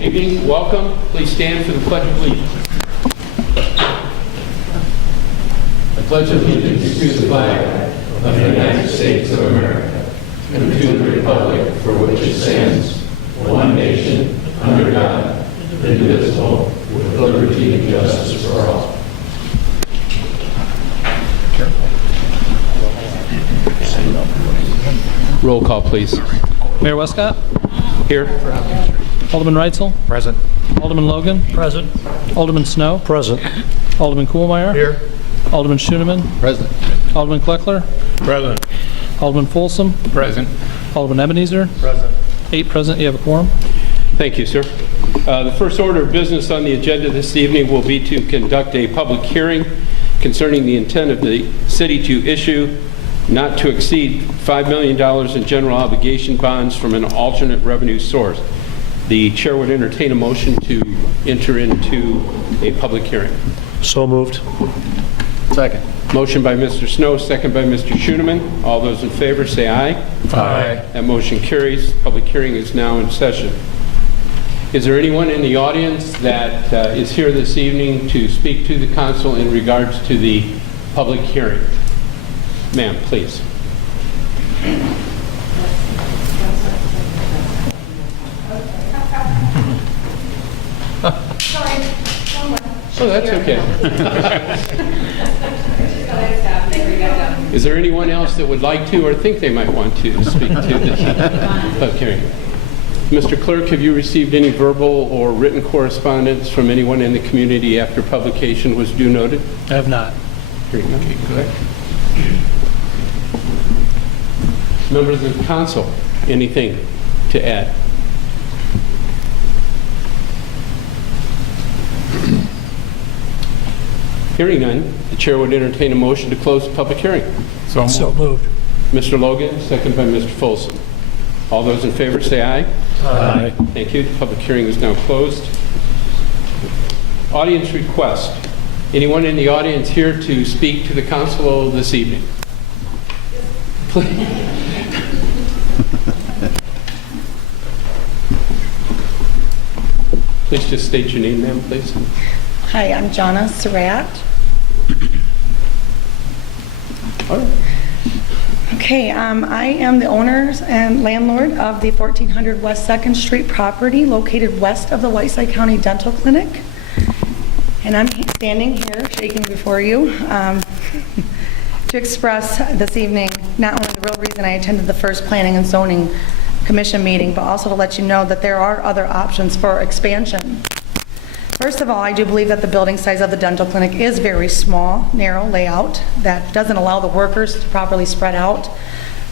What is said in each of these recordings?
Good evening. Welcome. Please stand for the Pledge of Allegiance. I pledge allegiance to the flag of the United States of America and to the republic for which it stands, one nation, under God, indivisible, with liberty and justice for all. Roll call, please. Mayor Westcott? Here. Alderman Reitzel? Present. Alderman Logan? Present. Alderman Snow? Present. Alderman Kuhlmeier? Here. Alderman Schoeneman? Present. Alderman Kleckler? Present. Alderman Folsom? Present. Alderman Ebenezer? Present. 8 present. You have a quorum. Thank you, sir. The first order of business on the agenda this evening will be to conduct a public hearing concerning the intent of the city to issue not to exceed $5 million in general obligation bonds from an alternate revenue source. The chair would entertain a motion to enter into a public hearing. So moved. Second. Motion by Mr. Snow, second by Mr. Schoeneman. All those in favor say aye. Aye. That motion carries. Public hearing is now in session. Is there anyone in the audience that is here this evening to speak to the council in regards to the public hearing? Ma'am, please. Oh, that's okay. Is there anyone else that would like to or think they might want to speak to this public hearing? Mr. Clerk, have you received any verbal or written correspondence from anyone in the community after publication was due noted? I have not. Hearing none. Good. Members of the council, anything to add? Hearing none, the chair would entertain a motion to close the public hearing. So moved. Mr. Logan, second by Mr. Folsom. All those in favor say aye. Aye. Thank you. The public hearing is now closed. Audience request. Anyone in the audience here to speak to the council this evening? Please just state your name, ma'am, please. Hi, I'm Jonna Surratt. All right. Okay, I am the owner and landlord of the 1400 West 2nd Street property located west of the Whiteside County Dental Clinic. And I'm standing here shaking before you to express this evening not only the real reason I attended the first Planning and Zoning Commission meeting, but also to let you know that there are other options for expansion. First of all, I do believe that the building size of the dental clinic is very small, narrow layout that doesn't allow the workers to properly spread out,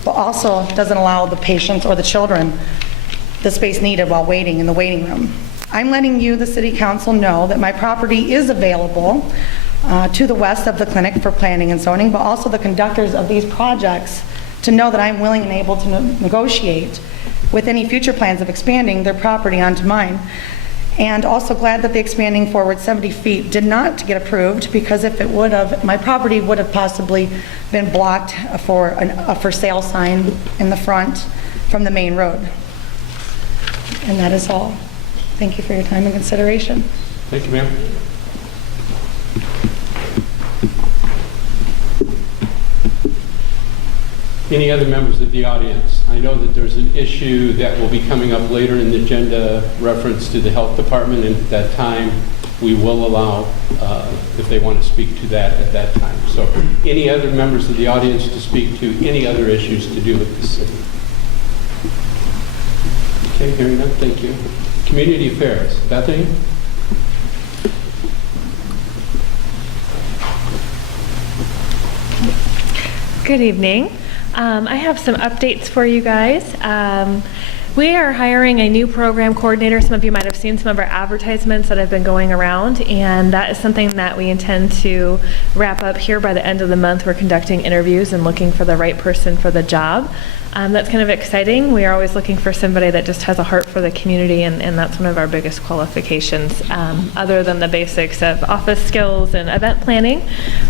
but also doesn't allow the patients or the children the space needed while waiting in the waiting room. I'm letting you, the City Council, know that my property is available to the west of the clinic for planning and zoning, but also the conductors of these projects to know that I'm willing and able to negotiate with any future plans of expanding their property onto mine. And also glad that the expanding forward 70 feet did not get approved, because if it would have, my property would have possibly been blocked for a for sale sign in the front from the main road. And that is all. Thank you for your time and consideration. Thank you, ma'am. Any other members of the audience? I know that there's an issue that will be coming up later in the agenda, reference to the health department, and at that time we will allow if they want to speak to that at that time. So any other members of the audience to speak to any other issues to do with the city? Okay, hearing none, thank you. Community affairs, Bethany? Good evening. I have some updates for you guys. We are hiring a new program coordinator. Some of you might have seen some of our advertisements that have been going around, and that is something that we intend to wrap up here by the end of the month. We're conducting interviews and looking for the right person for the job. That's kind of exciting. We are always looking for somebody that just has a heart for the community, and that's one of our biggest qualifications, other than the basics of office skills and event planning.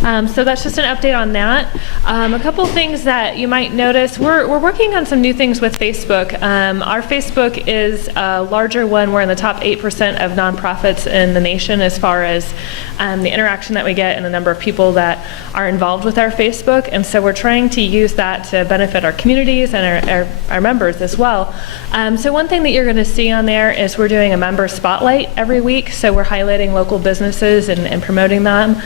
So that's just an update on that. A couple things that you might notice, we're working on some new things with Facebook. Our Our Facebook is a larger one. We're in the top 8% of nonprofits in the nation as far as the interaction that we get and the number of people that are involved with our Facebook. And so we're trying to use that to benefit our communities and our members as well. So one thing that you're going to see on there is we're doing a member spotlight every week. So we're highlighting local businesses and promoting them.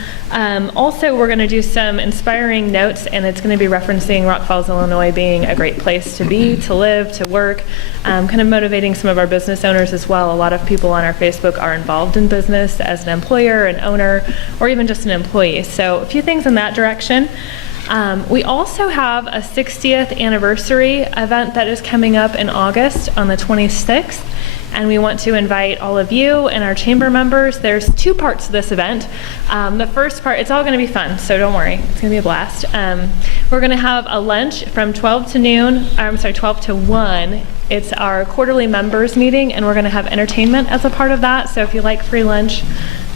Also, we're going to do some inspiring notes, and it's going to be referencing Rock Falls, Illinois being a great place to be, to live, to work, kind of motivating some of our business owners as well. A lot of people on our Facebook are involved in business as an employer, an owner, or even just an employee. So a few things in that direction. We also have a 60th anniversary event that is coming up in August on the 26th. And we want to invite all of you and our chamber members. There's two parts to this event. The first part, it's all going to be fun, so don't worry. It's going to be a blast. We're going to have a lunch from 12 to noon, 12 to 1. It's our quarterly members meeting, and we're going to have entertainment as a part of that. So if you like free lunch,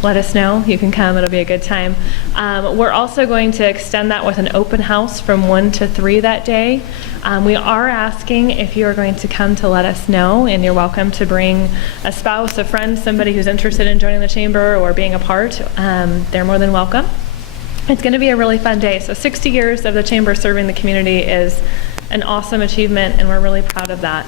let us know. You can come. It'll be a good time. We're also going to extend that with an open house from 1 to 3 that day. We are asking if you are going to come to let us know, and you're welcome to bring a spouse, a friend, somebody who's interested in joining the chamber or being a part. They're more than welcome. It's going to be a really fun day. So 60 years of the chamber serving the community is an awesome achievement, and we're really proud of that.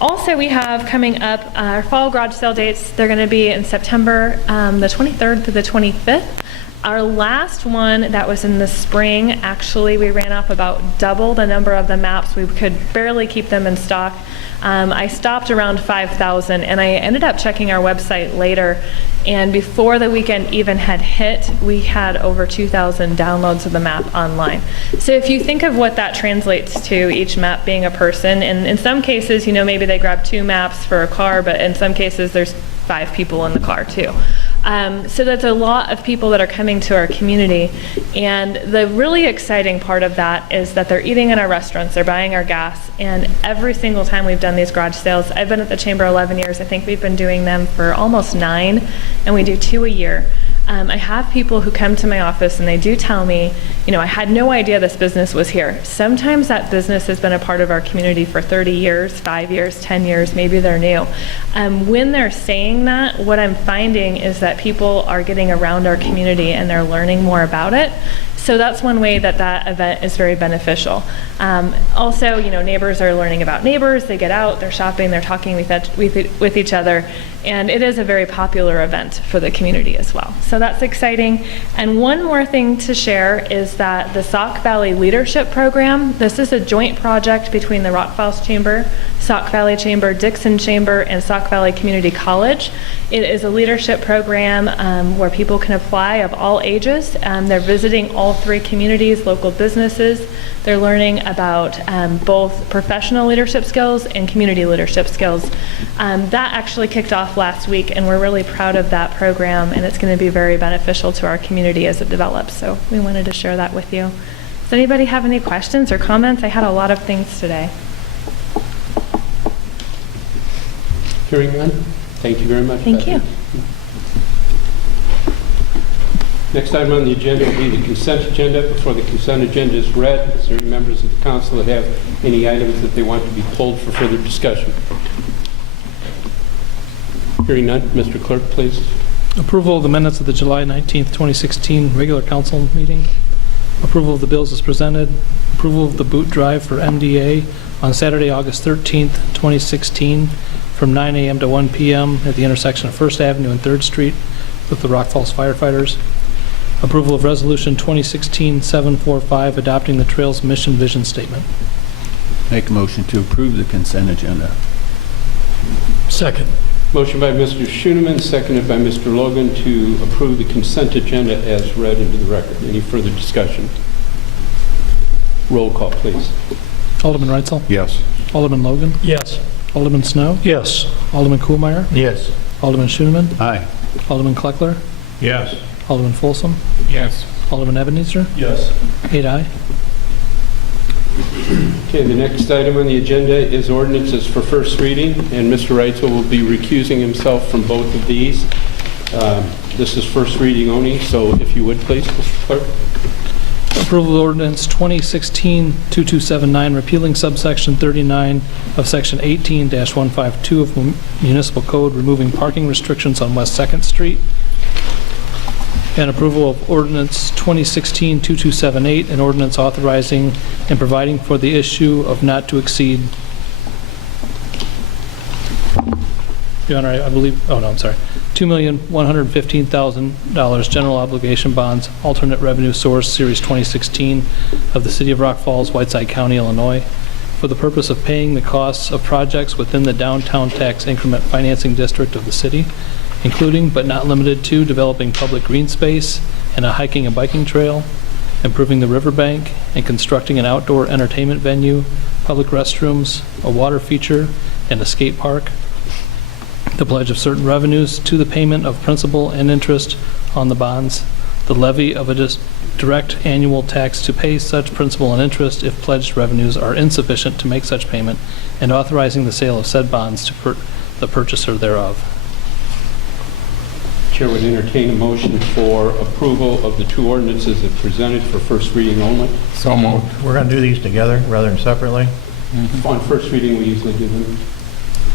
Also, we have coming up our fall garage sale dates. They're going to be in September the 23rd to the 25th. Our last one that was in the spring, actually, we ran off about double the number of the maps. We could barely keep them in stock. I stopped around 5,000, and I ended up checking our website later, and before the weekend even had hit, we had over 2,000 downloads of the map online. So if you think of what that translates to, each map being a person, and in some cases, you know, maybe they grab 2 maps for a car, but in some cases there's 5 people in the car too. So that's a lot of people that are coming to our community, and the really exciting part of that is that they're eating in our restaurants, they're buying our gas, and every single time we've done these garage sales, I've been at the chamber 11 years, I think we've been doing them for almost 9, and we do 2 a year. I have people who come to my office and they do tell me, you know, I had no idea this business was here. Sometimes that business has been a part of our community for 30 years, 5 years, 10 years, maybe they're new. When they're saying that, what I'm finding is that people are getting around our community and they're learning more about it. So that's one way that that event is very beneficial. Also, you know, neighbors are learning about neighbors. They get out, they're shopping, they're talking with each other, and it is a very popular event for the community as well. So that's exciting. And one more thing to share is that the Sauk Valley Leadership Program, this is a joint project between the Rock Falls Chamber, Sauk Valley Chamber, Dixon Chamber, and Sauk Valley Community College. It is a leadership program where people can apply of all ages. They're visiting all 3 communities, local businesses. They're learning about both professional leadership skills and community leadership skills. That actually kicked off last week, and we're really proud of that program, and it's going to be very beneficial to our community as it develops. So we wanted to share that with you. Does anybody have any questions or comments? I had a lot of things today. Hearing none? Thank you very much. Thank Bethany. you. Next item on the agenda will be the consent agenda. Before the consent agenda is read, is there any members of the council that have any items that they want to be pulled for further discussion? Hearing none, Mr. Clerk, please. Approval of the minutes of the July 19th, 2016 regular council meeting. Approval of the bills as presented. Approval of the boot drive for MDA on Saturday, August 13th, 2016 from 9 a.m. to 1 p.m. at the intersection of 1st Avenue and 3rd Street with the Rock Falls firefighters. Approval of Resolution 2016-745 adopting the Trails Mission Vision Statement. Make a motion to approve the consent agenda. Second. Motion by Mr. Schoeneman, seconded by Mr. Logan to approve the consent agenda as read into the record. Any further discussion? Roll call, please. Alderman Reitzel? Yes. Alderman Logan? Yes. Alderman Snow? Yes. Alderman Kuhlmeier? Yes. Alderman Schoeneman? Aye. Alderman Kleckler? Yes. Alderman Folsom? Yes. Alderman Ebenezer? Yes. 8 aye. Okay, the next item on the agenda is ordinances for first reading, and Mr. Reitzel will be recusing himself from both of these. This is first reading only, so if you would please, Mr. Clerk. Approval of ordinance 2016-2279, repealing subsection 39 of section 18-152 of municipal code, removing parking restrictions on West 2nd Street. And approval of ordinance 2016-2278, an ordinance authorizing and providing for the issue of not to exceed, Your Honor, I believe, oh no, I'm sorry, $2,115,000 general obligation bonds, alternate revenue source, Series 2016 of the City of Rock Falls, Whiteside County, Illinois, for the purpose of paying the costs of projects within the downtown tax increment financing district of the city, including but not limited to developing public green space and a hiking and biking trail, improving the riverbank, and constructing an outdoor entertainment venue, public restrooms, a water feature, and a skate park. The pledge of certain revenues to the payment of principal and interest on the bonds, the levy of a direct annual tax to pay such principal and interest if pledged revenues are insufficient to make such payment, and authorizing the sale of said bonds to the purchaser thereof. Chair would entertain a motion for approval of the two ordinances as presented for first reading only. So moved. We're going to do these together rather than separately? On first reading, we usually do them.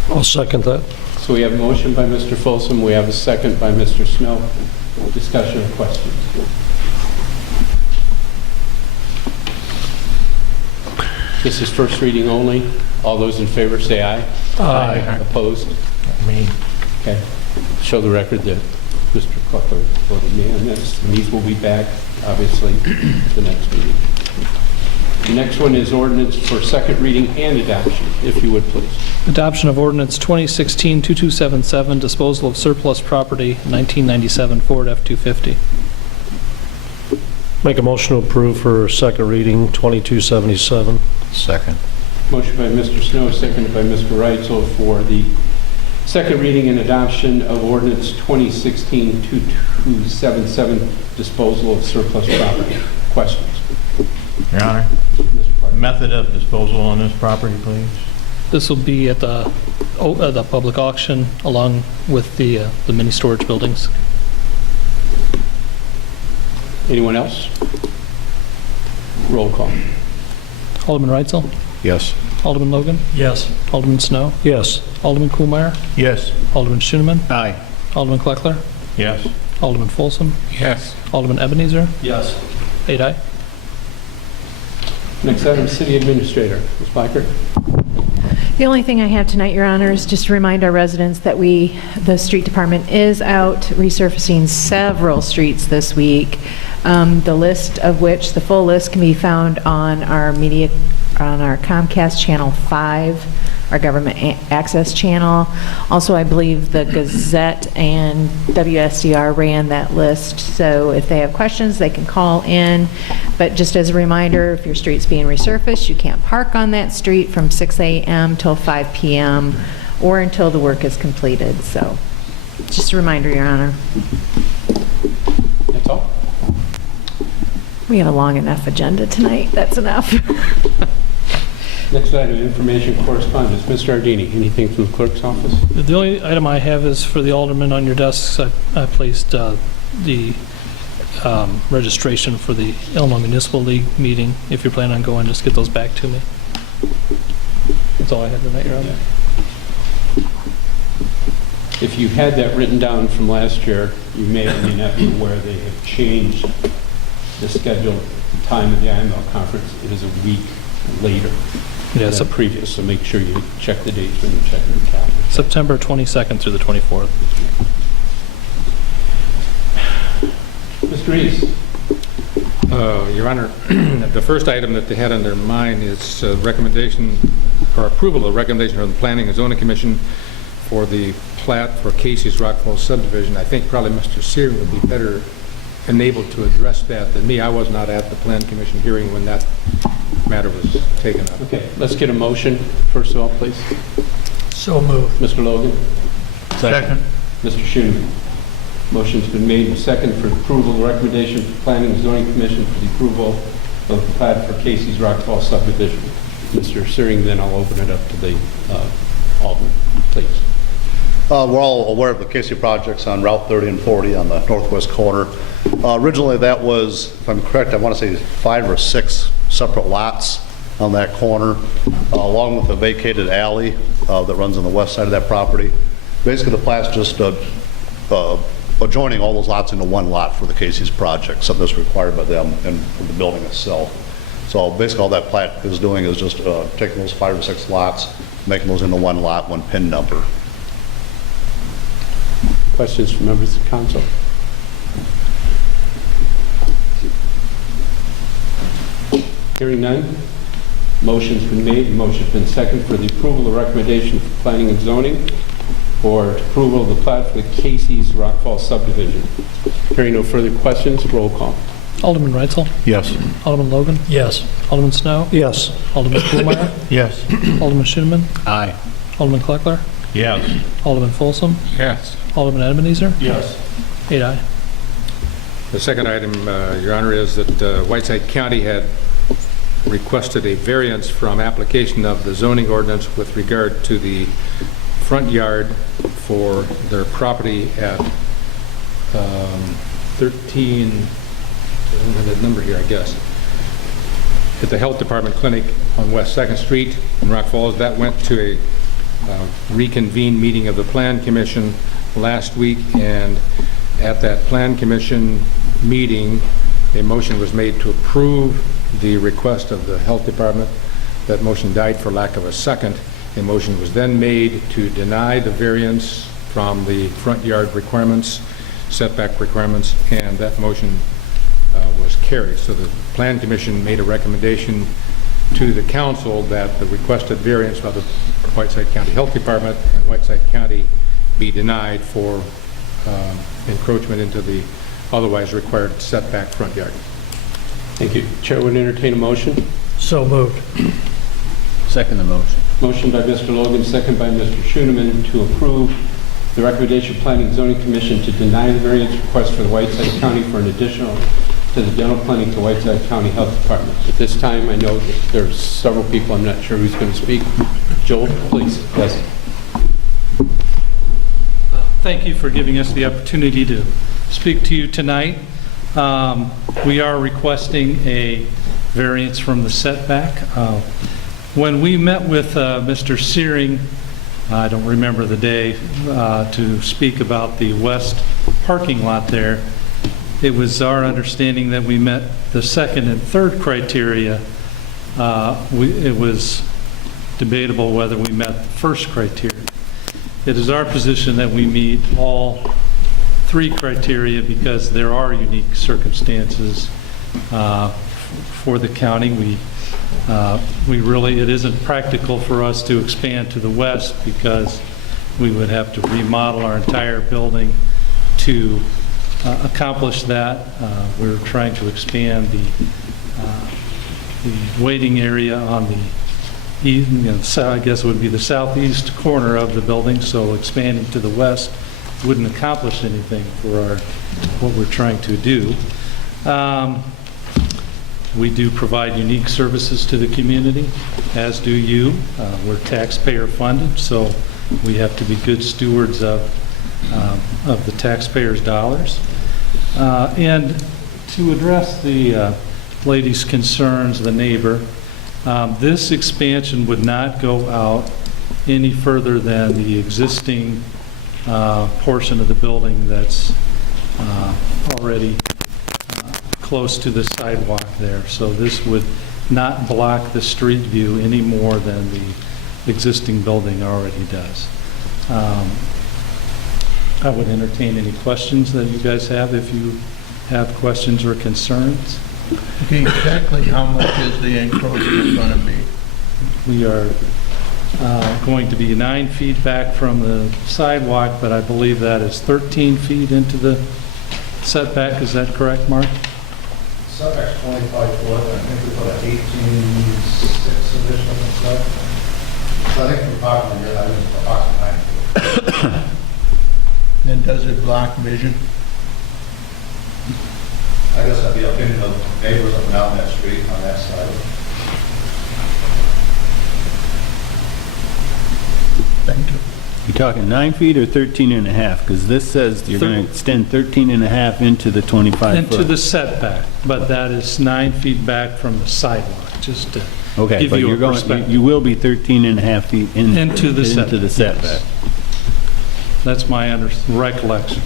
I'll second that. So we have a motion by Mr. Folsom, we have a second by Mr. Snow. Discussion or questions? This is first reading only. All those in favor say aye. Aye. Opposed? Me. Okay. Show the record that Mr. Clucker voted nay on this. And these will be back, obviously, at the next meeting. The next one is ordinance for second reading and adoption, if you would please. Adoption of ordinance 2016-2277, disposal of surplus property, 1997 Ford F-250. Make a motion to approve for second reading, 2277. Second. Motion by Mr. Snow, seconded by Mr. Reitzel for the second reading and adoption of ordinance 2016-2277, disposal of surplus property. Questions? Your Honor, Mr. Clark. method of disposal on this property, please? This will be at the public auction along with the mini storage buildings. Anyone else? Roll call. Alderman Reitzel? Yes. Alderman Logan? Yes. Alderman Snow? Yes. Alderman Kuhlmeyer? Yes. Alderman Schoenemann? Aye. Alderman Kleckler? Yes. Alderman Folsom? Yes. Alderman Ebenezer? Yes. 8 aye. Next item, City Administrator. Ms. Blackert. The only thing I have tonight, Your Honor, is just to remind our residents that the street department is out resurfacing several streets this week. The list of which, the full list, can be found on our Comcast Channel 5, our government access channel. Also, I believe the Gazette and WSDR ran that list, so if they have questions, they can call in. But just as a reminder, if your street's being resurfaced, you can't park on that street from 6 a.m. till 5 p.m. or until the work is completed. So, just a reminder, Your Honor. That's all? We have a long enough agenda tonight. That's enough. Next item, information correspondence. Mr. Ardini, anything from the clerk's office? The only item I have is for the aldermen on your desks. I placed the registration for the Illinois Municipal League meeting. If you're planning on going, just get those back to me. That's all I have tonight, Your Honor. If you had that written down from last year, you may or may not be aware they have changed the scheduled time of the IML conference. It is a week later Yeah, than previous, so make sure you check the dates when you check your calendar. September 22nd through the 24th. Mr. East. Your Honor, the first item that they had on their mind is recommendation or approval of recommendation from the Planning and Zoning Commission for the plat for Casey's Rock Falls subdivision. I think probably Mr. Sear would be better enabled to address that than me. I was not at the Plan Commission hearing when that matter was taken up. Okay, let's get a motion, first of all, please. So moved. Mr. Logan. Second. Mr. Schoenemann. Motion's been made and second for approval of the recommendation for Planning and Zoning Commission for the approval of the plat for Casey's Rock Falls subdivision. Mr. Searing, then I'll open it up to the Alderman, please. We're all aware of the Casey projects on Route 30 and 40 on the northwest corner. Originally, that was, if I'm correct, I want to say 5 or 6 separate lots on that corner, along with a vacated alley that runs on the west side of that property. Basically, the plat's just adjoining all those lots into one lot for the Casey's project, something that's required by them and for the building itself. So basically, all that plat is doing is just taking those 5 or 6 lots, making those into one lot, one PIN number. Questions from members of the council? Hearing none. Motion's been made, the motion's been seconded for the approval of the recommendation for planning and zoning for approval of the plat for the Casey's Rock Falls subdivision. Hearing no further questions, roll call. Alderman Reitzel? Yes. Alderman Logan? Yes. Alderman Snow? Yes. Alderman Kuhlmeyer? Yes. Alderman Schooneman? Aye. Alderman Kleckler? Yes. Alderman Folsom? Yes. Alderman Ebenezer? Yes. 8 aye. The second item, Your Honor, is that Whiteside County had requested a variance from application of the zoning ordinance with regard to the front yard for their property at 13, I don't have that number here, I guess, at the Health Department Clinic on West 2nd Street in Rock Falls. That went to a reconvened meeting of the Plan Commission last week, and at that Plan Commission meeting, a motion was made to approve the request of the Health Department. That motion died for lack of a second. A motion was then made to deny the variance from the front yard requirements, setback requirements, and that motion was carried. So the Plan Commission made a recommendation to the council that the requested variance by the Whiteside County Health Department and Whiteside County be denied for encroachment into the otherwise required setback front yard. Thank you. Chair would entertain a motion. So moved. Second the motion. Motion by Mr. Logan, second by Mr. Schooneman to approve the recommendation of Planning and Zoning Commission to deny the variance request for the Whiteside County for an additional to the dental clinic to Whiteside County Health Department. At this time, I know that there's several people. I'm not sure who's going to speak. Joel, please. Yes. Thank you for giving us the opportunity to speak to you tonight. We are requesting a variance from the setback. When we met with Mr. Searing, I don't remember the day, to speak about the west parking lot there, it was our understanding that we met the second and third criteria. It was debatable whether we met the first criteria. It is our position that we meet all 3 criteria because there are unique circumstances for the county. It isn't practical for us to expand to the west because we would have to remodel our entire building to accomplish that. We're trying to expand the waiting area on the I guess it would be the southeast corner of the building, so expanding to the west wouldn't accomplish anything for what we're trying to do. We do provide unique services to the community, as do you. We're taxpayer funded, so we have to be good stewards of the taxpayers' dollars. And to address the lady's concerns, the neighbor, this expansion would not go out any further than the existing portion of the building that's already close to the sidewalk there. So this would not block the street view any more than the existing building already does. I would entertain any questions that you guys have if you have questions or concerns. Okay, exactly how much is the encroachment going to be? We are going to be 9 feet back from the sidewalk, but I believe that is 13 feet into the setback. Is that correct, Mark? Setback's 25 foot, I think we put an 18.6 additional inside. So I think we're talking here, that is approximately 9 foot. And does it block vision? I guess that'd be the opinion of neighbors up and down that street on that side. Thank you. You talking 9 feet or 13 and a half? Because this says you're going to extend 13 and a half into the 25 Into foot. the setback, but that is 9 feet back from the sidewalk, just to Okay, give but you you're a going, perspective. you will be 13 and a half feet Into the setback, into the setback. That's my recollection.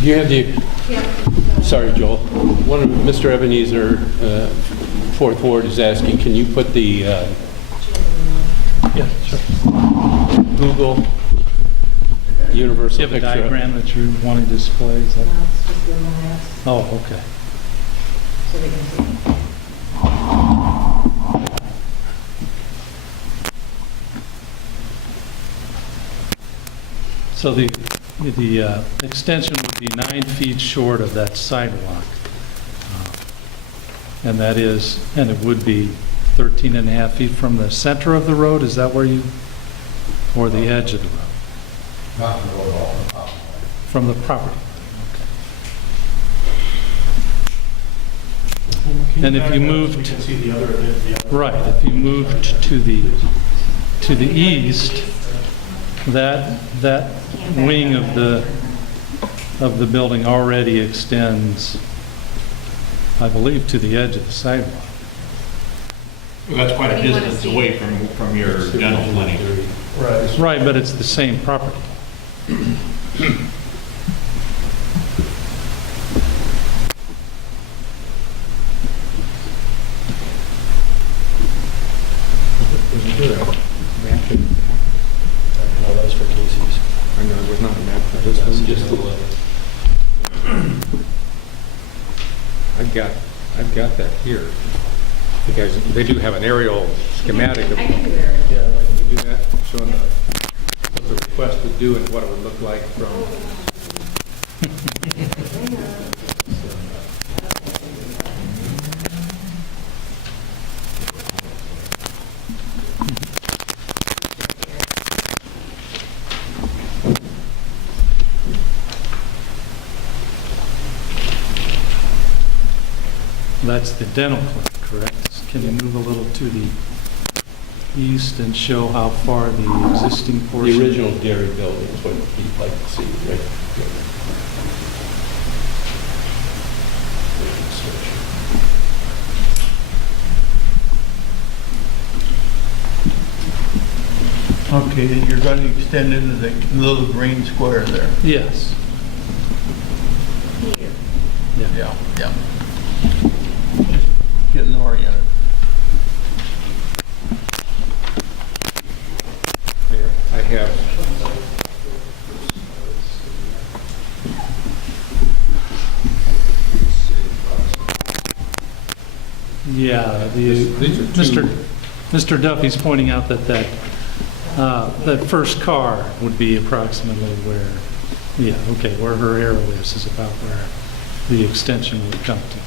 Do you have the, sorry, Joel. One of Mr. Ebenezer, Fourth Ward, is asking, can you put the Yeah, sure. Google universal Do you have a picture? diagram that you want to display? Is that- Oh, okay. So the extension would be 9 feet short of that sidewalk. And that is, and it would be 13 and a half feet from the center of the road? Is that where you, or the edge of the road? Not the road all. From the property? And if you moved, right, if you moved to the east, that wing of the building already extends, I believe, to the edge of the sidewalk. Well, that's quite a distance away from your dental clinic. Right, but it's the same property. No, that's for Casey's. I know, it was not a map. This one, just the letter. I've got that here. Because they do have an aerial schematic of. I can do aerial. Yeah, I can do that, showing what the request would do and what it would look like from. That's the dental clinic, correct? Can you move a little to the east and show how far the existing portion? The original dairy building is what you'd like to see, right? Okay, and you're going to extend into the little green square there. Yes. Yeah, yeah. Getting oriented. There, I have. Yeah, These are two- Mr. Duffy's pointing out that first car would be approximately where, yeah, okay, where her arrow is about where the extension would come to.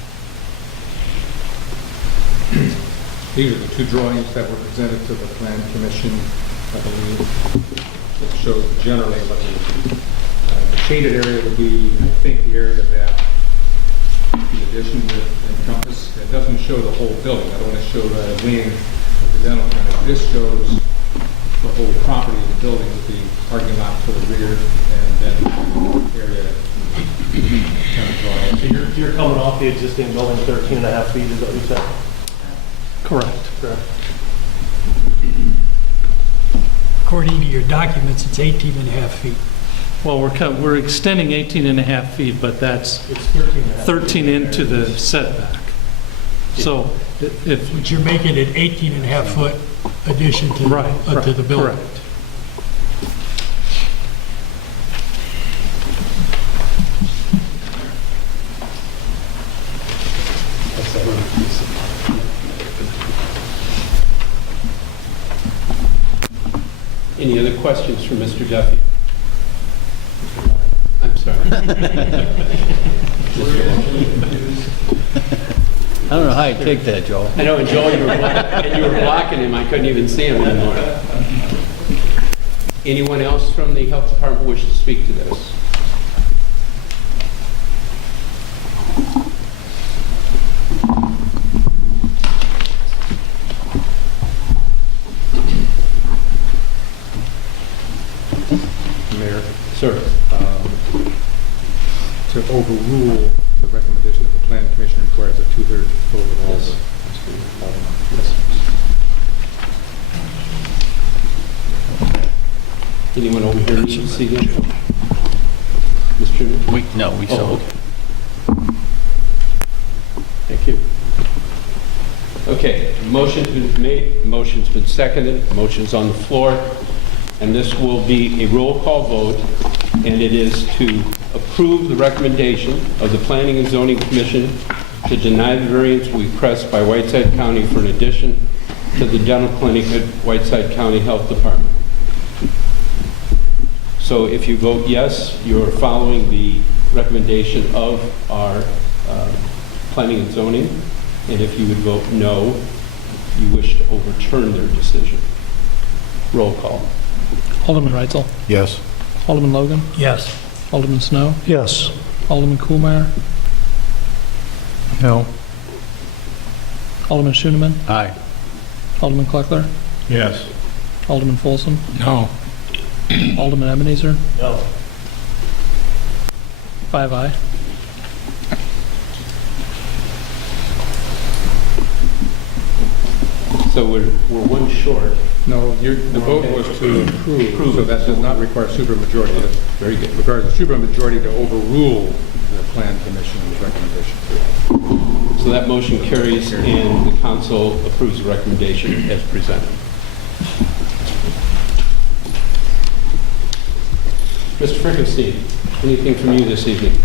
These are the two drawings that were presented to the Plan Commission, I believe, that shows generally what the shaded area would be, I think, the area that the addition would encompass. It doesn't show the whole building. I don't want to show the wing of the dental clinic. This shows the whole property of the building with the parking lot to the rear and then the area kind of drawing. So you're coming off the existing building 13 and a half feet, is that what you said? Correct. According to your documents, it's 18 and a half feet. Well, we're extending 18 and a half feet, but that's It's 13 and a half. 13 into the setback. So if, But you're making it 18 and a half foot addition to to the building. correct. Any other questions for Mr. Duffy? I'm sorry. I don't know how you take that, Joel. I know, and Joel, you were blocking him, I couldn't even see him anymore. Anyone else from the Health Department wish to speak to this? overrule the recommendation of the Plan Commission requires a 2/3 vote of all the... Anyone over here need to see this? Mr. Chairman? No, we Oh, saw. okay. Thank you. Okay, motion's been made, motion's been seconded, motion's on the floor, and this will be a roll call vote, and it is to approve the recommendation of the Planning and Zoning Commission to deny the variance request by Whiteside County for an addition to the dental clinic at Whiteside County Health Department. So if you vote yes, you're following the recommendation of our Planning and Zoning, and if you would vote no, you wish to overturn their decision. Roll call. Alderman Reitzel? Yes. Alderman Logan? Yes. Alderman Snow? Yes. Alderman Kuhlmeier? No. Alderman Schoeneman? Aye. Alderman Kleckler? Yes. Alderman Folsom? No. Alderman Ebenezer? No. 5 aye. So we're one short. No, the vote was to approve, so that does not require supermajority. That Very good. requires a supermajority to overrule the Plan Commission's recommendation. So that motion carries, and the council approves the recommendation as presented. Mr. Frickenstein, anything from you this evening?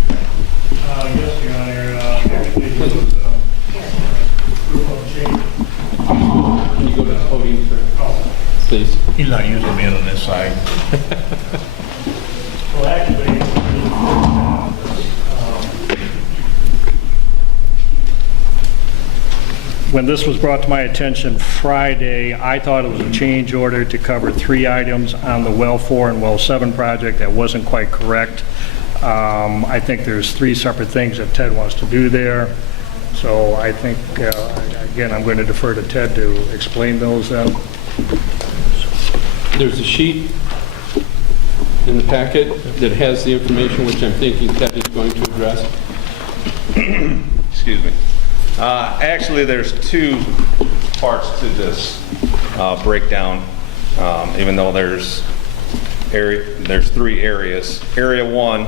Yes, Your Honor. Actually, there was proof of change. Can you go to the podium, sir? Please. He's not using me on this side. Well, actually, when this was brought to my attention Friday, I thought it was a change order to cover 3 items on the Well 4 and Well 7 project. That wasn't quite correct. I think there's 3 separate things that Ted wants to do there. So I think, again, I'm going to defer to Ted to explain those then. There's a sheet in the packet that has the information which I'm thinking Ted is going to address. Excuse me. Actually, there's 2 parts to this breakdown, even though there's 3 areas. Area 1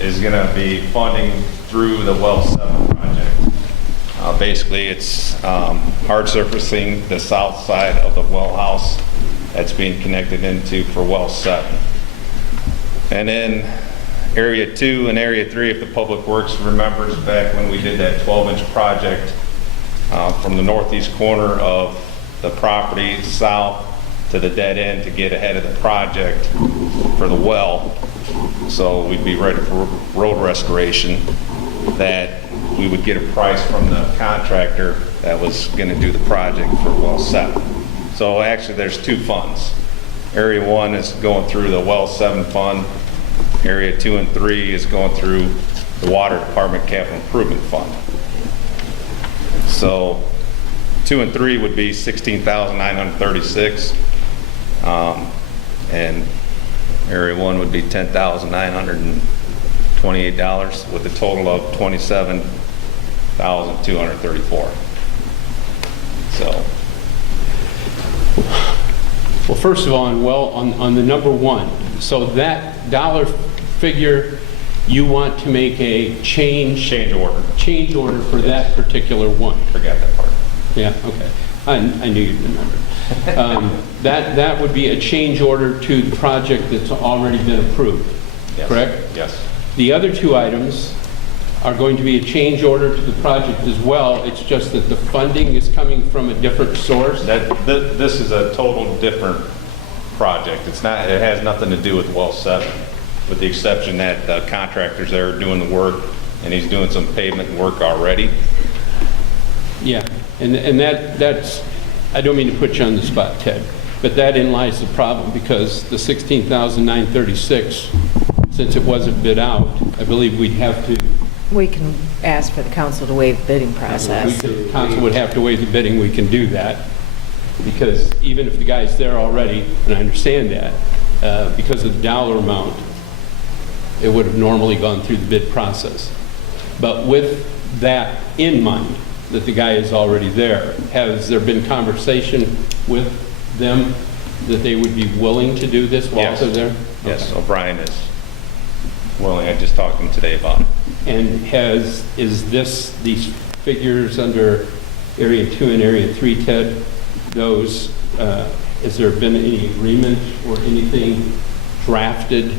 is going to be funding through the Well 7 project. Basically, it's hard surfacing the south side of the well house that's being connected into for Well 7. And then Area 2 and Area 3, if the Public Works remembers back when we did that 12-inch project from the northeast corner of the property south to the dead end to get ahead of the project for the well, so we'd be ready for road restoration, that we would get a price from the contractor that was going to do the project for Well 7. So actually there's 2 funds. Area 1 is going through the Well 7 fund. Area 2 and 3 is going through the Water Department Capital Improvement Fund. So 2 and 3 would be $16,936, and Area 1 would be $10,928, with a total of $27,234. So. Well, first of all, on the number 1, so that dollar figure, you want to make a change order for that particular one. Forgot that part. Yeah, okay. I knew you'd remember. That would be a change order to the project that's already been approved, Yes. correct? Yes. The other 2 items are going to be a change order to the project as well. It's just that the funding is coming from a different source. This is a total different project. It has nothing to do with Well 7, with the exception that the contractor's there doing the work, and he's doing some pavement work already. Yeah, and that's, I don't mean to put you on the spot, Ted, but that in lies the problem, because the $16,936, since it wasn't bid out, I believe we'd have to... We can ask for the council to waive the bidding process. The council would have to waive the bidding, we can do that, because even if the guy's there already, and I understand that, because of the dollar amount, it would have normally gone through the bid process. But with that in mind, that the guy is already there, has there been conversation with them that they would be willing to do this while Yes. they're there? Yes, O'Brien is willing. I just talked to him today about it. And is these figures under Area 2 and Area 3, Ted, those, has there been any agreement or anything drafted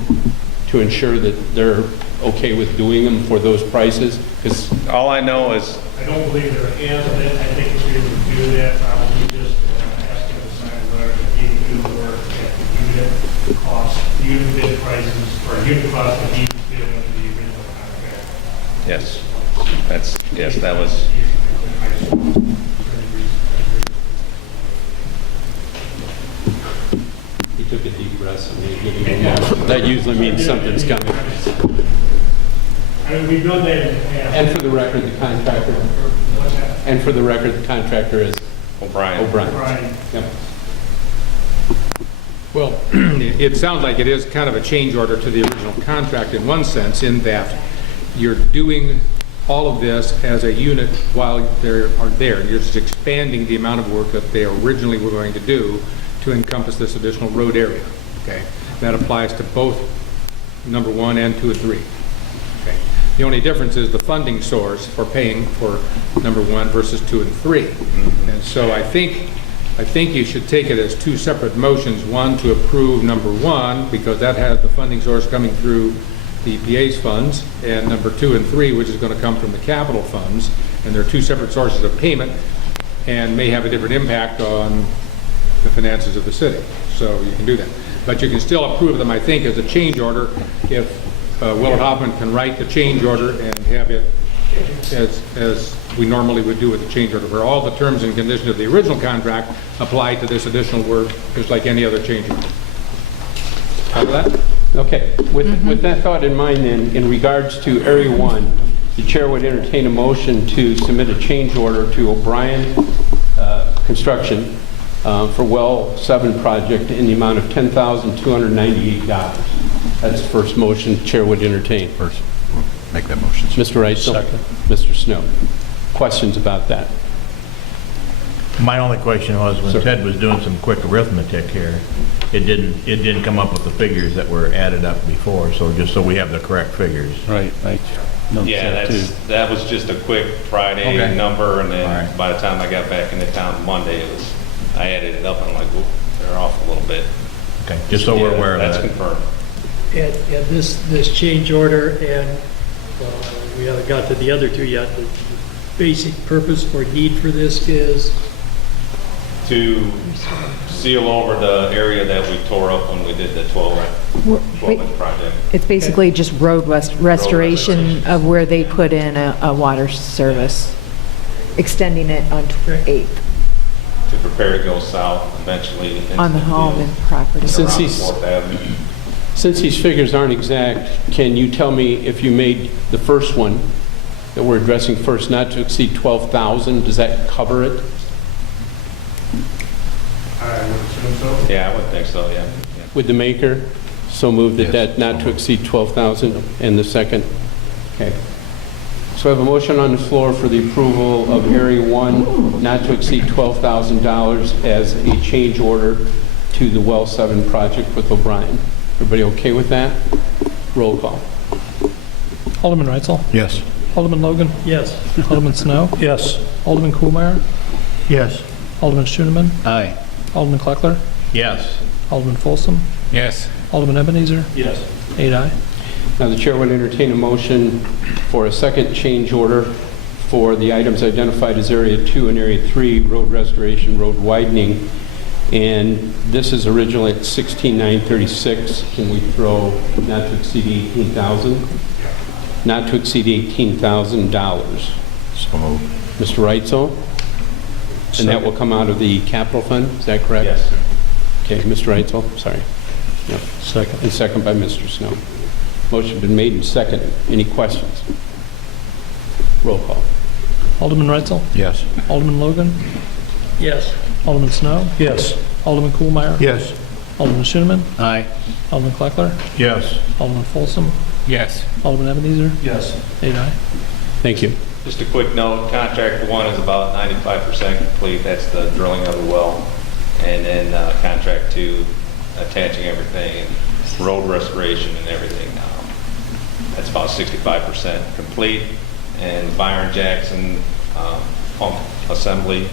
to ensure that they're okay with doing them for those prices? Because all I know is, I don't believe there is, and I think if we would do that, probably just ask him to sign a letter that he can do the work at the unit cost, unit bid prices, or unit cost that he was given under the original contract. yes, that was, he took a deep breath, and he's giving me that usually means something's coming. I mean, we've done that in the past. And for the record, the contractor, What's that? and for the record, the contractor is O'Brien. O'Brien. Yep. Well, it sounds like it is kind of a change order to the original contract in one sense, in that you're doing all of this as a unit while they are there. You're just expanding the amount of work that they originally were going to do to encompass this additional road area. Okay, that applies to both number 1 and 2 and 3. Okay, the only difference is the funding source for paying for number 1 versus 2 and 3. And so I think you should take it as two separate motions. One, to approve number 1, because that has the funding source coming through the EPA's funds, and number 2 and 3, which is going to come from the capital funds, and they're two separate sources of payment and may have a different impact on the finances of the city. So you can do that. But you can still approve them, I think, as a change order if Willard Hoffman can write the change order and have it as we normally would do with the change order, where all the terms and conditions of the original contract apply to this additional work, just like any other change order. Have that? Okay. With that thought in mind, then, in regards to Area 1, the chair would entertain a motion to submit a change order to O'Brien Construction for Well 7 project in the amount of $10,298. That's the first motion the chair would entertain. First, make that motion. Mr. Reitzel? Second. Mr. Snow? Questions about that? My only question was, when Sir. Ted was doing some quick arithmetic here, it didn't come up with the figures that were added up before, so just so we have the correct figures. Right, noticed yeah, that too. that was just a quick Friday Okay. number, and then All right. by the time I got back into town Monday, I added it up, and I'm like, whoop, they're off a little bit. Okay, just so we're Yeah, aware of that. That's confirmed. And this change order, and we haven't got to the other two yet, the basic purpose or need for this is? To seal over the area that we tore up when we did the 12-inch project. It's basically just road restoration of where they put in a water service, extending it on 8th To prepare to go south eventually. into on the field Hallman property. Since around he's- 4th Avenue. Since these figures aren't exact, can you tell me if you made the first one that we're addressing first not to exceed 12,000, does that cover it? I would assume so. Yeah, I would think so, yeah. With the maker, so moved that not to exceed 12,000, and the second? Okay. So I have a motion on the floor for the approval of Area 1 not to exceed $12,000 as a change order to the Well 7 project with O'Brien. Everybody okay with that? Roll call. Alderman Reitzel? Yes. Alderman Logan? Yes. Alderman Snow? Yes. Alderman Kuhlmeier? Yes. Alderman Schoenemann? Aye. Alderman Kleckler? Yes. Alderman Folsom? Yes. Alderman Ebenezer? Yes. 8 aye. Now, the chair would entertain a motion for a second change order for the items identified as Area 2 and Area 3, road restoration, road widening. And this is originally at $16,936. Can we throw not to exceed $18,000? Not to exceed $18,000. So moved. Mr. Reitzel? And that will come out of the capital fund, is that correct? Yes. Okay, Mr. Reitzel, sorry. Yep. Second. And second by Mr. Snow. Motion been made and seconded. Any questions? Roll call. Alderman Reitzel? Yes. Alderman Logan? Yes. Alderman Snow? Yes. Alderman Kuhlmeier? Yes. Alderman Schoenemann? Aye. Alderman Kleckler? Yes. Alderman Folsom? Yes. Alderman Ebenezer? Yes. 8 aye. Thank you. Just a quick note, contract one is about 95% complete, that's the drilling of the well. And then contract two, attaching everything, and road restoration and everything. That's about 65% complete. And Byron Jackson pump assembly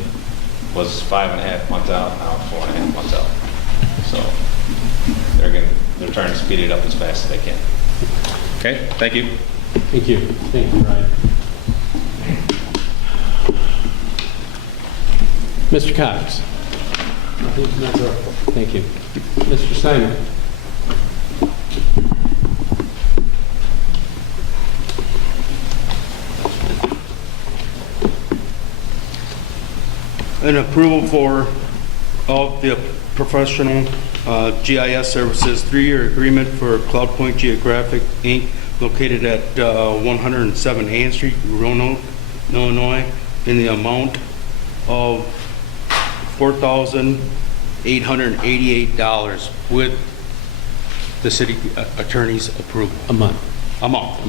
was 5.5 months out, now it's 4.5 months out. So they're trying to speed it up as fast as they can. Okay, thank you. Thank you. Thank you, Ryan. Mr. Cox. Thank you. Mr. Simon. An approval of the professional GIS services 3-year agreement for CloudPoint Geographic, Inc., located at 107 Ann Street, Roanoke, Illinois, in the amount of $4,888 with the city attorney's approval. A month. A month.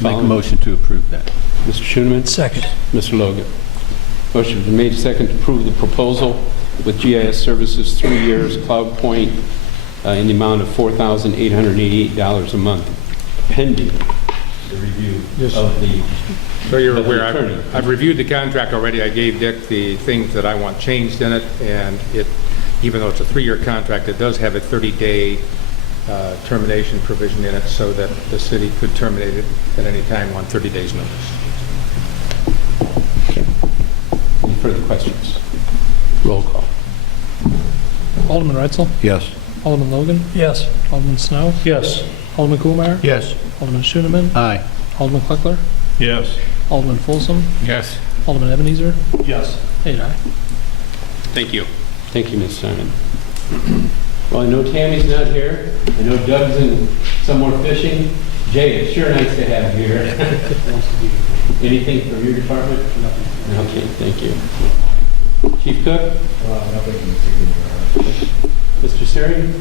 Make a motion to approve that. Mr. Schoeneman? Second. Mr. Logan? Motion been made second to approve the proposal with GIS Services 3 years, CloudPoint, in the amount of $4,888 a month, pending the review of the So you're of the aware, attorney. I've reviewed the contract already. I gave Dick the things that I want changed in it, and even though it's a 3-year contract, it does have a 30-day termination provision in it so that the city could terminate it at any time on 30 days' notice. Any further questions? Roll call. Alderman Reitzel? Yes. Alderman Logan? Yes. Alderman Snow? Yes. Alderman Kuhlmeyer? Yes. Alderman Schoeneman? Aye. Alderman Kleckler? Yes. Alderman Folsom? Yes. Alderman Ebenezer? Yes. 8 aye. Thank you. Thank you, Ms. Simon. Well, I know Tammy's not here. I know Doug's in somewhere fishing. Jay, it's sure nice to have you here. Anything from your department? Nothing. Okay, thank you. Chief Cook? Mr. Siri?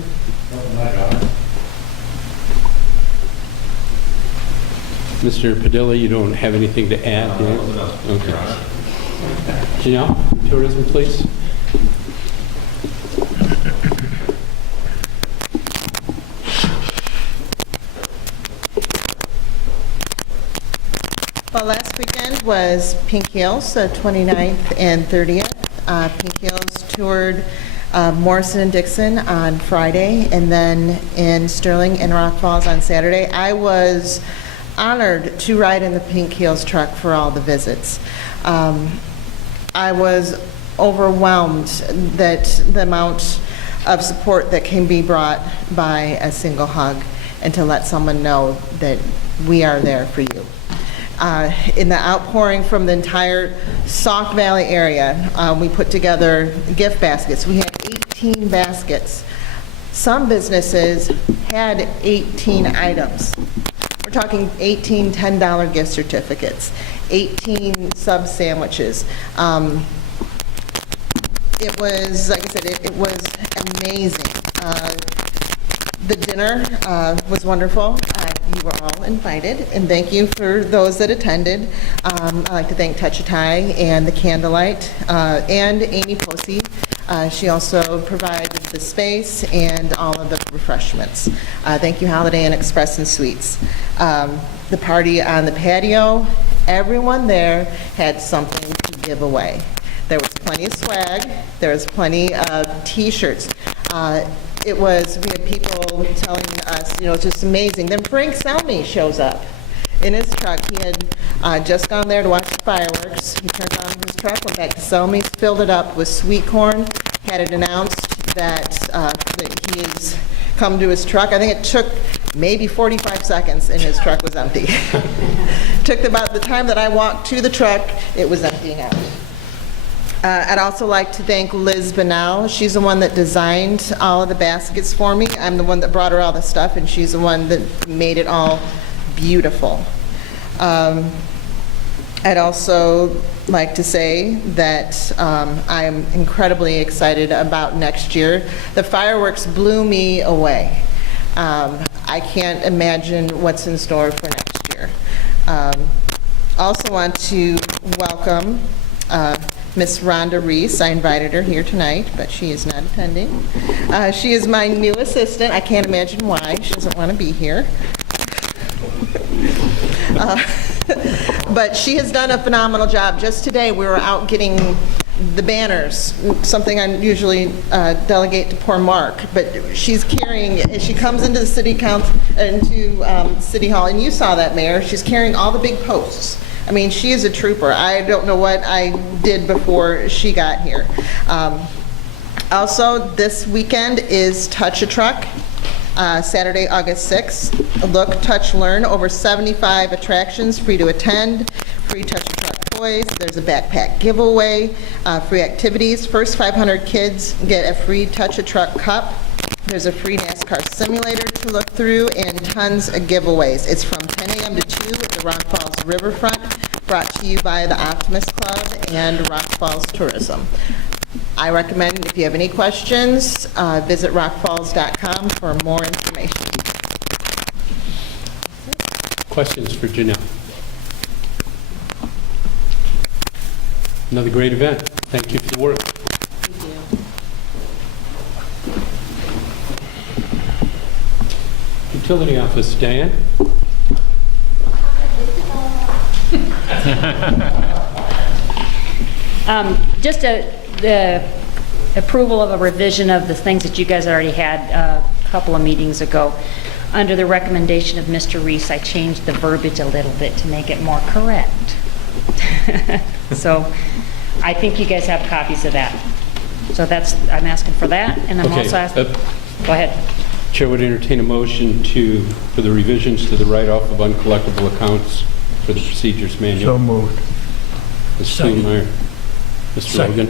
Mr. Padilla, you don't have anything to add? do you? Okay. Janelle, tourism, please. Well, last weekend was Pink Hills, the 29th and 30th. Pink Hills toured Morrison and Dixon on Friday, and then in Sterling and Rock Falls on Saturday. I was honored to ride in the Pink Hills truck for all the visits. I was overwhelmed that the amount of support that can be brought by a single hug, and to let someone know that we are there for you. In the outpouring from the entire Sauk Valley area, we put together gift baskets. We had 18 baskets. Some businesses had 18 items. We're talking 18 $10 gift certificates, 18 sub sandwiches. It was, like I said, it was amazing. The dinner was wonderful. You were all invited, and thank you for those that attended. I'd like to thank Touch a Tie and the Candlelight, and Amy Posey. She also provided the space and all of the refreshments. Thank you, Holiday Inn Express and Suites. The party on the patio, everyone there had something to give away. There was plenty of swag. There was plenty of T-shirts. We had people telling us, it's just amazing. Then Frank Selmy shows up in his truck. He had just gone there to watch the fireworks. He turned on his truck, went back to Selmy's, filled it up with sweet corn, had it announced that he has come to his truck. I think it took maybe 45 seconds and his truck was empty. Took about the time that I walked to the truck, it was emptying out. I'd also like to thank Liz Banal. She's the one that designed all of the baskets for me. I'm the one that brought her all the stuff, and she's the one that made it all beautiful. I'd also like to say that I'm incredibly excited about next year. The fireworks blew me away. I can't imagine what's in store for next year. Also want to welcome Miss Rhonda Reese. I invited her here tonight, but she is not attending. She is my new assistant. I can't imagine why. She doesn't want to be here. But she has done a phenomenal job. Just today, we were out getting the banners, something I usually delegate to poor Mark, but she's carrying, as she comes into the city council, into City Hall, and you saw that, Mayor, she's carrying all the big posts. I mean, she is a trooper. I don't know what I did before she got here. Also, this weekend is Touch a Truck. Saturday, August 6th. Look, touch, learn. Over 75 attractions, free to attend. Free Touch a Truck toys. There's a backpack giveaway. Free activities. First 500 kids get a free Touch a Truck cup. There's a free NASCAR simulator to look through and tons of giveaways. It's from 10 a.m. to 2 at the Rock Falls Riverfront. Brought to you by the Optimist Club and Rock Falls Tourism. I recommend, if you have any questions, visit rockfalls.com for more information. Questions for Janelle? Another great event. Thank you for the work. Utility Office, Diane? Just the approval of a revision of the things that you guys already had a couple of meetings ago. Under the recommendation of Mr. Reese, I changed the verbiage a little bit to make it more correct. So I think you guys have copies of that. So that's, I'm asking for that, and I'm also asking, go ahead. Chair would entertain a motion for the revisions to the write-off of uncollectible accounts for the procedures manual. So moved. Mr. Kuhlmeyer. Mr. Logan.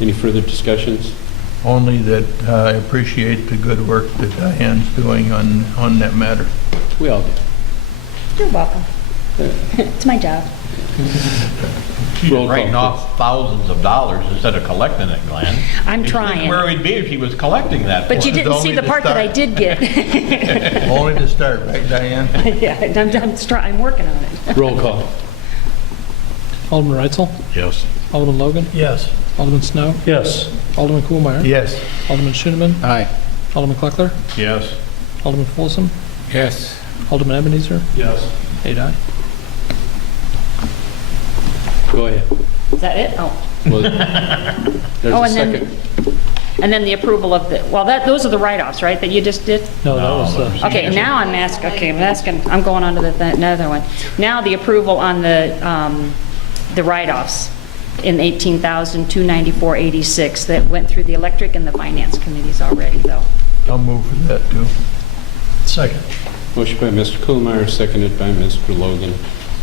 Any further discussions? Only that I appreciate the good work that Diane's doing on that matter. We all do. You're welcome. It's my job. She's writing off thousands of dollars instead of collecting it, Glenn. I'm trying. Where we'd be if she was collecting that. But you didn't see the part that I did get. Only to start, right, Diane? Yeah, I'm working on it. Roll call. Alderman Reitzel? Yes. Alderman Logan? Yes. Alderman Snow? Yes. Alderman Kuhlmeyer? Yes. Alderman Schoeneman? Aye. Alderman Kleckler? Yes. Alderman Folsom? Yes. Alderman Ebenezer? Yes. 8-aye. Go ahead. Is that it? Oh. Well, there's a and second. And then the approval of the, well, those are the write-offs, right, that you just did? No, that was the... Okay, now I'm asking, I'm going on to another one. Now the approval on the write-offs in 18,294.86 that went through the electric and the finance committees already, though. I'll move for that, too. Second. Motion by Mr. Kuhlmeyer, seconded by Mr. Logan,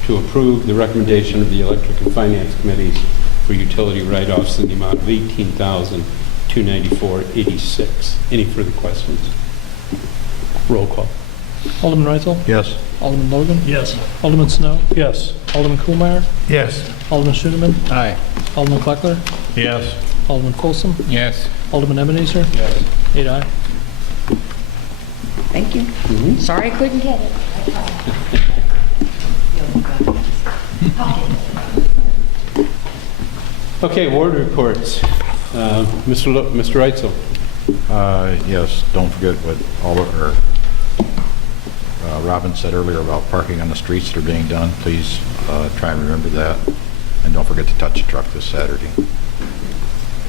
to approve the recommendation of the Electric and Finance Committees for utility write-offs in the amount of $18,294.86. Any further questions? Roll call. Alderman Reitzel? Yes. Alderman Logan? Yes. Alderman Snow? Yes. Alderman Kuhlmeyer? Yes. Alderman Schoeneman? Aye. Alderman Kleckler? Yes. Alderman Folsom? Yes. Alderman Ebenezer? Yes. 8-aye. Thank you. Sorry I couldn't get it. Okay, ward reports. Mr. Reitzel. Yes, don't forget what Robin said earlier about parking on the streets that are being done. Please try and remember that. And don't forget to touch a truck this Saturday.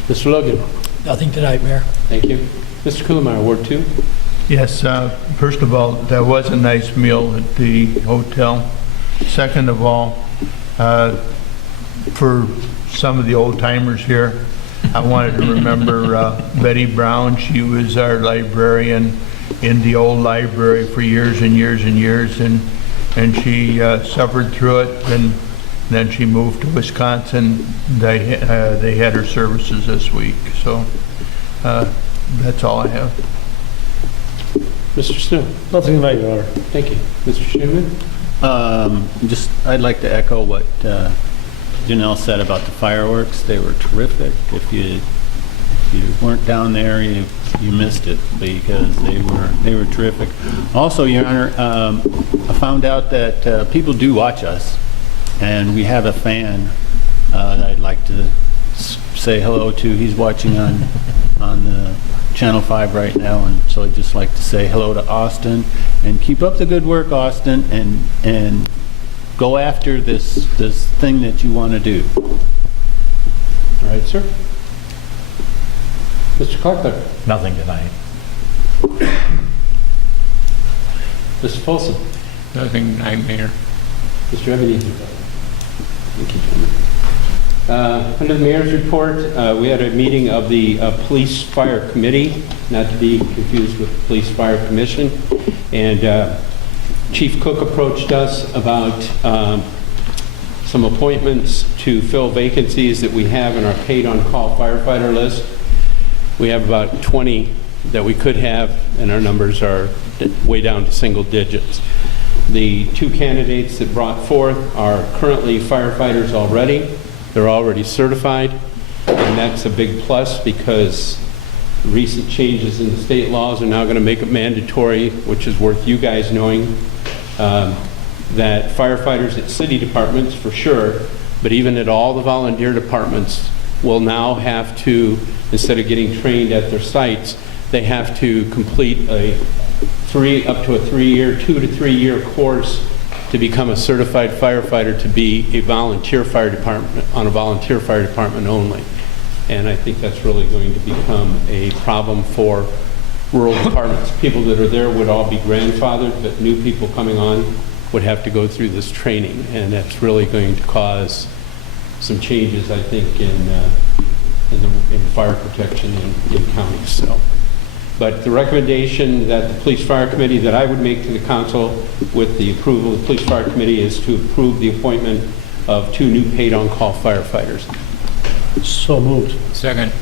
Mr. Logan. Nothing tonight, Mayor. Thank you. Mr. Kuhlmeyer, Ward 2. Yes, first of all, that was a nice meal at the hotel. Second of all, for some of the old timers here, I wanted to remember Betty Brown. She was our librarian in the old library for years and years and years, and she suffered through it, and then she moved to Wisconsin. They had her services this week, so that's all I have. Mr. Snow. Nothing tonight, Your Honor. Thank you. Mr. Schoeneman. I'd like to echo what Janelle said about the fireworks. They were terrific. If you weren't down there, you you missed it because they were terrific. Also, Your Honor, I found out that people do watch us, and we have a fan that I'd like to say hello to. He's watching on Channel 5 right now, and so I'd just like to say hello to Austin, and keep up the good work, Austin, and go after this thing that you want to do. All right, sir. Mr. Clark? Nothing tonight. Mr. Folsom? Nothing, Mayor. Mr. Ebenezer? Thank you, gentlemen. Under the mayor's report, we had a meeting of the Police Fire Committee, not to be confused with the Police Fire Commission. And Chief Cook approached us about some appointments to fill vacancies that we have in our paid-on-call firefighter list. We have about 20 that we could have, and our numbers are way down to single digits. The two candidates that brought forth are currently firefighters already. They're already certified, and that's a big plus because recent changes in the state laws are now going to make it mandatory, which is worth you guys knowing, that firefighters at city departments, for sure, but even at all the volunteer departments, will now have to, instead of getting trained at their sites, they have to complete up to a 2 to 3 year course to become a certified firefighter, to be a volunteer fire department, on a volunteer fire department only. And I think that's really going to become a problem for rural departments. People that are there would all be grandfathered, but new people coming on would have to go through this training, and that's really going to cause some changes, I think, in fire protection in counties. So, but the recommendation that the Police Fire Committee, that I would make to the council with the approval of the Police Fire Committee, is to approve the appointment of 2 new paid-on-call firefighters. So moved. Second.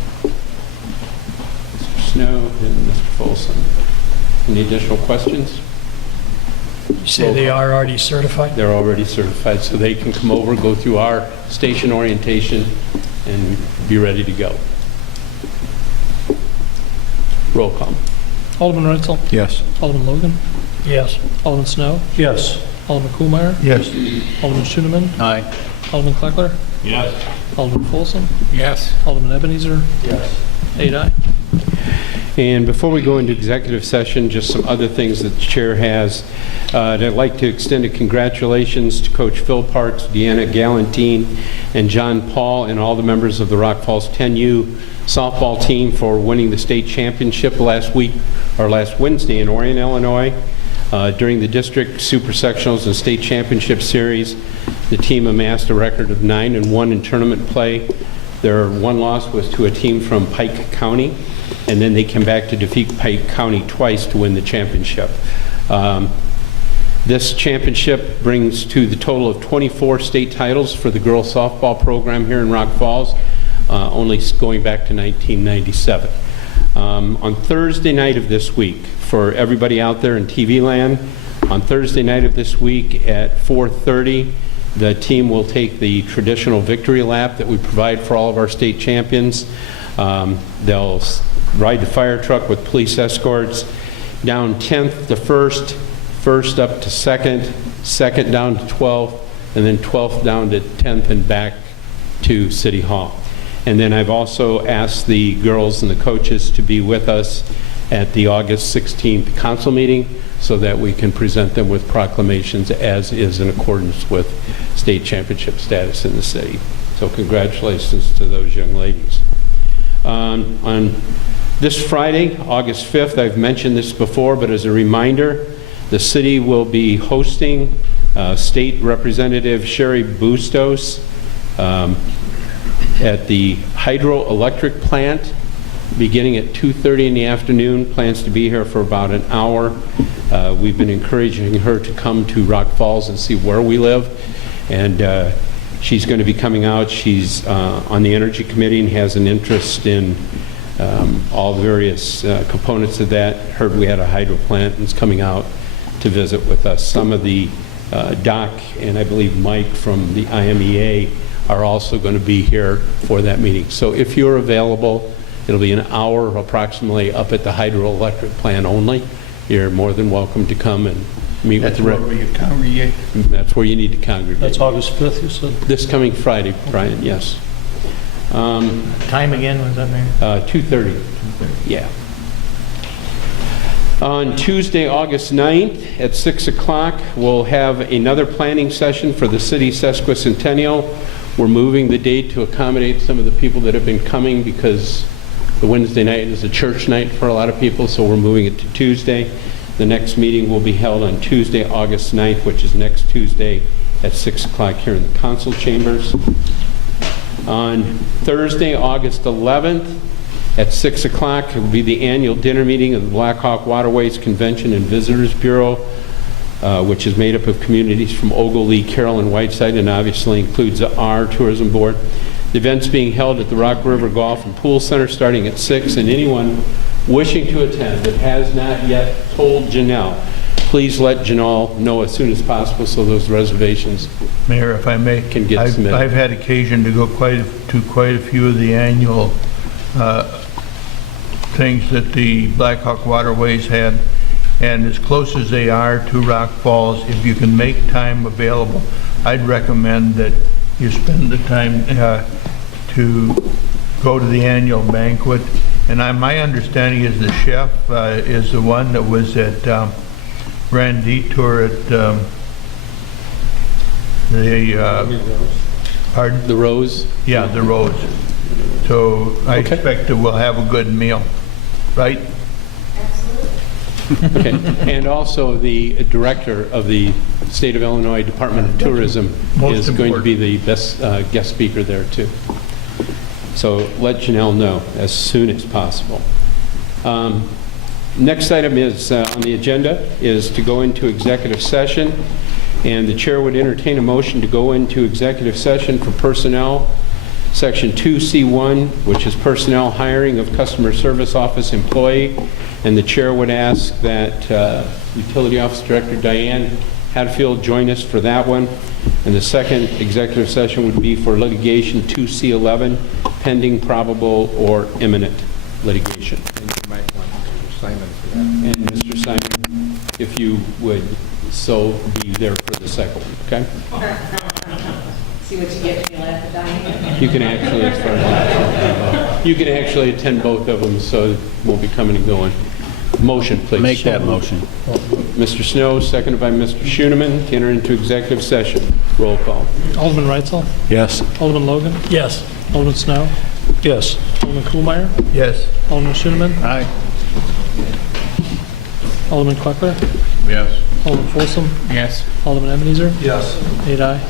Mr. Snow and Mr. Folsom. Any additional questions? You say they are already certified? They're already certified, so they can come over, go through our station orientation, and be ready to go. Roll call. Alderman Reitzel? Yes. Alderman Logan? Yes. Alderman Snow? Yes. Alderman Kuhlmeier? Yes. Alderman Schooneman? Aye. Alderman Kleckler? Yes. Alderman Folsom? Yes. Alderman Ebenezer? Yes. 8 aye. And before we go into executive session, just some other things that the chair has. I'd like to extend a congratulations to Coach Phil Parks, Deanna Galantine, and John Paul, and all the members of the Rock Falls 10U softball team for winning the state championship last Wednesday in Orion, Illinois. During the district super sectionals and state championship series, the team amassed a record of 9-1 in tournament play. Their one loss was to a team from Pike County, and then they came back to defeat Pike County twice to win the championship. This championship brings to the total of 24 state titles for the girls softball program here in Rock Falls, only going back to 1997. On Thursday night of this week, for everybody out there in TV land, on Thursday night of this week at 4:30, the team will take the traditional victory lap that we provide for all of our state champions. They'll ride the fire truck with police escorts down 10th to 1st, 1st up to 2nd, 2nd down to 12th, and then 12th down to 10th and back to City Hall. And then I've also asked the girls and the coaches to be with us at the August 16th council meeting so that we can present them with proclamations as is in accordance with state championship status in the city. So congratulations to those young ladies. On this Friday, August 5th, I've mentioned this before, but as a reminder, the city will be hosting State Representative Sherry Bustos at the hydroelectric plant beginning at 2:30 in the afternoon. Plans to be here for about an hour. We've been encouraging her to come to Rock Falls and see where we live, and she's going to be coming out. She's on the Energy Committee and has an interest in all the various components of that. Heard we had a hydro plant and is coming out to visit with us. Some of the Doc and I believe Mike from the IMEA are also going to be here for that meeting. So if you're available, It'll be an hour approximately up at the hydroelectric plant only. You're more than welcome to come and meet with the... That's where you congregate? That's where you need to congregate. That's August 5th, you said? This coming Friday, Brian, yes. Time again, was that, Mayor? 2:30. Yeah. On Tuesday, August 9th at 6 o'clock, we'll have another planning session for the city sesquicentennial. We're moving the date to accommodate some of the people that have been coming because the Wednesday night is a church night for a lot of people, so we're moving it to Tuesday. The next meeting will be held on Tuesday, August 9th, which is next Tuesday at 6 o'clock here in the council chambers. On Thursday, August 11th, at 6 o'clock, it will be the annual dinner meeting of the Black Hawk Waterways Convention and Visitors Bureau, which is made up of communities from Ogle, Lee, Carroll, and Whiteside, and obviously includes our tourism board. The event's being held at the Rock River Golf and Pool Center starting at 6, and anyone wishing to attend that has not yet told Janelle, please let Janelle know as soon as possible so those reservations Mayor, if I may, can get submitted. I've had occasion to go to quite a few of the annual things that the Black Hawk Waterways had, and as close as they are to Rock Falls, if you can make time available, I'd recommend that you spend the time to go to the annual banquet. And my understanding is the chef is the one that was at Grand Detour at pardon? The Rose? Yeah, the Rose. So I expect that we'll have a good meal, right? Okay, and also the director of the State of Illinois Department of Tourism is going to be the best guest speaker there too. So let Janelle know as soon as possible. Next item is on the agenda is to go into executive session, and the chair would entertain a motion to go into executive session for personnel, Section 2C1, which is personnel hiring of customer service office employee, and the chair would ask that Utility Office Director Diane Hatfield join us for that one. And the second executive session would be for litigation 2C11, pending, probable, or imminent litigation. And you might want Mr. Simon for that. And Mr. Simon, if you would so be there for the second one, okay? See what you get when you laugh at Diane. You can actually attend both of them, so it won't be coming and going. Motion, please. Make that motion. Mr. Snow, seconded by Mr. Schoeneman, to enter into executive session. Roll call. Alderman Reitzel? Yes. Alderman Logan? Yes. Alderman Snow? Yes. Alderman Kuhlmeier? Yes. Alderman Schoeneman? Aye. Alderman Kleckler? Yes. Alderman Folsom? Yes. Alderman Ebenezer? Yes. 8 aye.